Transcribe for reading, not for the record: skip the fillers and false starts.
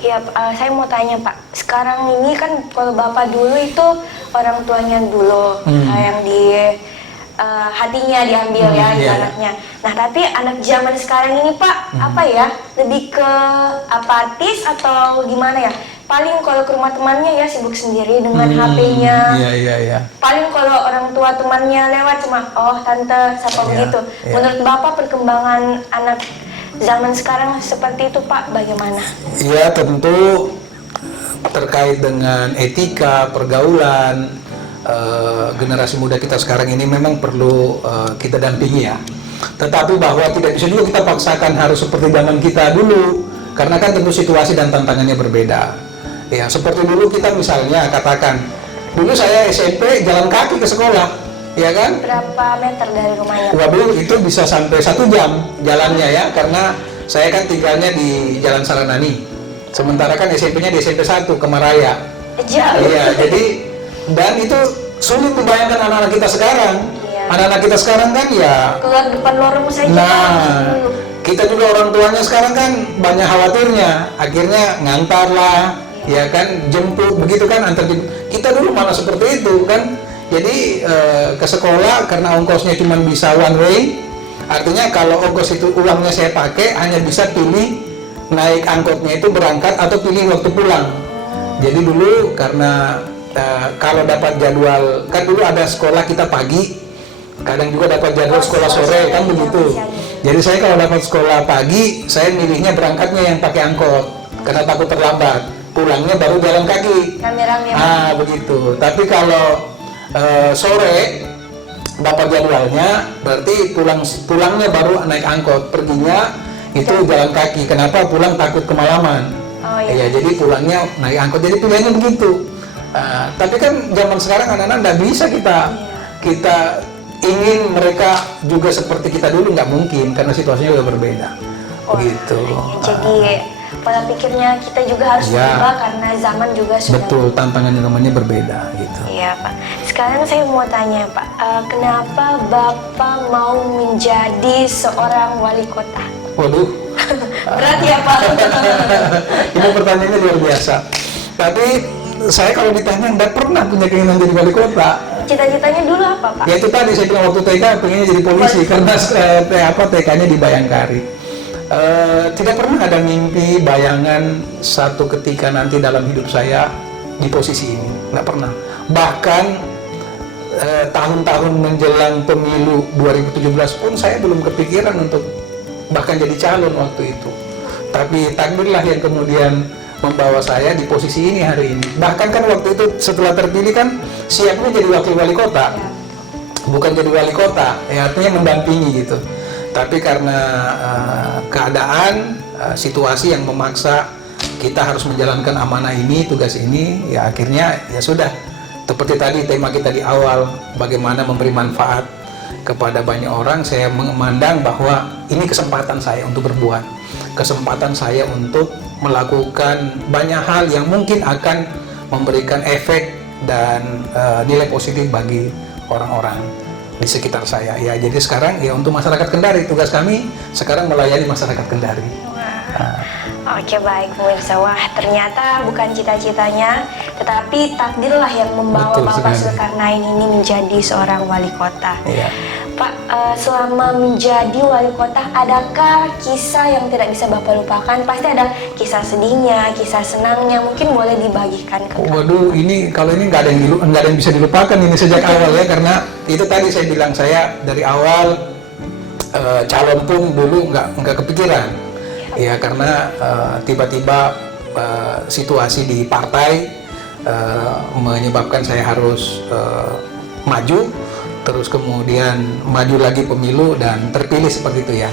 Ya, saya mau tanya Pak, sekarang ini kan kalau Bapak dulu itu orang tuanya dulu yang di hatinya diambil ya ibaratnya. Nah tapi anak zaman sekarang ini Pak, apa ya, lebih ke apatis atau gimana ya? Paling kalau ke rumah temannya ya sibuk sendiri dengan HP-nya. Paling kalau orang tua temannya lewat cuma, oh tante, siapa begitu. Menurut Bapak perkembangan anak zaman sekarang seperti itu Pak, bagaimana? Ya tentu terkait dengan etika, pergaulan, generasi muda kita sekarang ini memang perlu kita dampingi ya. Tetapi bahwa tidak bisa juga kita paksakan harus seperti zaman kita dulu, karena kan tentu situasi dan tantangannya berbeda. Ya seperti dulu kita misalnya katakan, dulu saya SMP jalan kaki ke sekolah, ya kan? Berapa meter dari rumahnya? Waduh, itu bisa sampai 1 jam jalannya ya, karena saya kan tinggalnya di Jalan Saranani. Sementara kan SMP-nya di SMP 1 Kemaraya. Jauh. Iya, jadi dan itu sulit dibayangkan anak-anak kita sekarang. Anak-anak kita sekarang kan ya keluar depan lorong saja. Nah, kita juga orang tuanya sekarang kan banyak khawatirnya. Akhirnya ngantar lah, ya kan, jemput begitu kan, antar jemput. Kita dulu malah seperti itu kan. Jadi ke sekolah karena ongkosnya cuma bisa one way. Artinya kalau ongkos itu uangnya saya pakai hanya bisa pilih naik angkotnya itu berangkat atau pilih waktu pulang. Jadi dulu karena kalau dapat jadwal, kan dulu ada sekolah kita pagi, kadang juga dapat jadwal sekolah sore kan begitu. Jadi saya kalau dapat sekolah pagi, saya milihnya berangkatnya yang pakai angkot karena takut terlambat. Pulangnya baru jalan kaki. Rame-rame. Begitu. Tapi kalau sore dapat jadwalnya, berarti pulangnya baru naik angkot, perginya itu jalan kaki. Kenapa? Pulang takut kemalaman. Ya, jadi pulangnya naik angkot. Jadi pilihannya begitu. Tapi kan zaman sekarang anak-anak nggak bisa kita ingin mereka juga seperti kita dulu, nggak mungkin karena situasinya udah berbeda. Begitu. Jadi pola pikirnya kita juga harus berubah karena zaman juga sudah. Betul, tantangan zamannya berbeda gitu. Iya Pak. Sekarang saya mau tanya Pak, kenapa Bapak mau menjadi seorang wali kota? Waduh. Berat ya Pak. Ini pertanyaannya luar biasa. Tapi saya kalau ditanya nggak pernah punya keinginan jadi wali kota. Cita-citanya dulu apa Pak? Ya itu tadi saya bilang waktu TK pengennya jadi polisi karena TK-nya di Bayangkari. Tidak pernah ada mimpi bayangan satu ketika nanti dalam hidup saya di posisi ini, nggak pernah. Bahkan tahun-tahun menjelang pemilu 2017 pun saya belum kepikiran untuk bahkan jadi calon waktu itu. Tapi takdirlah yang kemudian membawa saya di posisi ini hari ini. Bahkan kan waktu itu setelah terpilih kan siapnya jadi wakil wali kota, bukan jadi wali kota, ya artinya mendampingi gitu. Tapi karena keadaan, situasi yang memaksa kita harus menjalankan amanah ini, tugas ini, ya akhirnya ya sudah. Seperti tadi tema kita di awal, bagaimana memberi manfaat kepada banyak orang. Saya memandang bahwa ini kesempatan saya untuk berbuat, kesempatan saya untuk melakukan banyak hal yang mungkin akan memberikan efek dan nilai positif bagi orang-orang di sekitar saya. Ya, jadi sekarang ya untuk masyarakat Kendari, tugas kami sekarang melayani masyarakat Kendari. Oke, baik pemirsa. Wah, ternyata bukan cita-citanya, tetapi takdirlah yang membawa Bapak Zulkarnain ini menjadi seorang wali kota. Pak, selama menjadi wali kota, adakah kisah yang tidak bisa Bapak lupakan? Pasti ada kisah sedihnya, kisah senangnya, mungkin boleh dibagikan ke Bapak. Waduh, ini kalau ini nggak ada yang bisa dilupakan ini sejak awal ya, karena itu tadi saya bilang, saya dari awal calon pun dulu nggak kepikiran, ya karena tiba-tiba situasi di partai menyebabkan saya harus maju. Terus kemudian maju lagi pemilu dan terpilih seperti itu ya.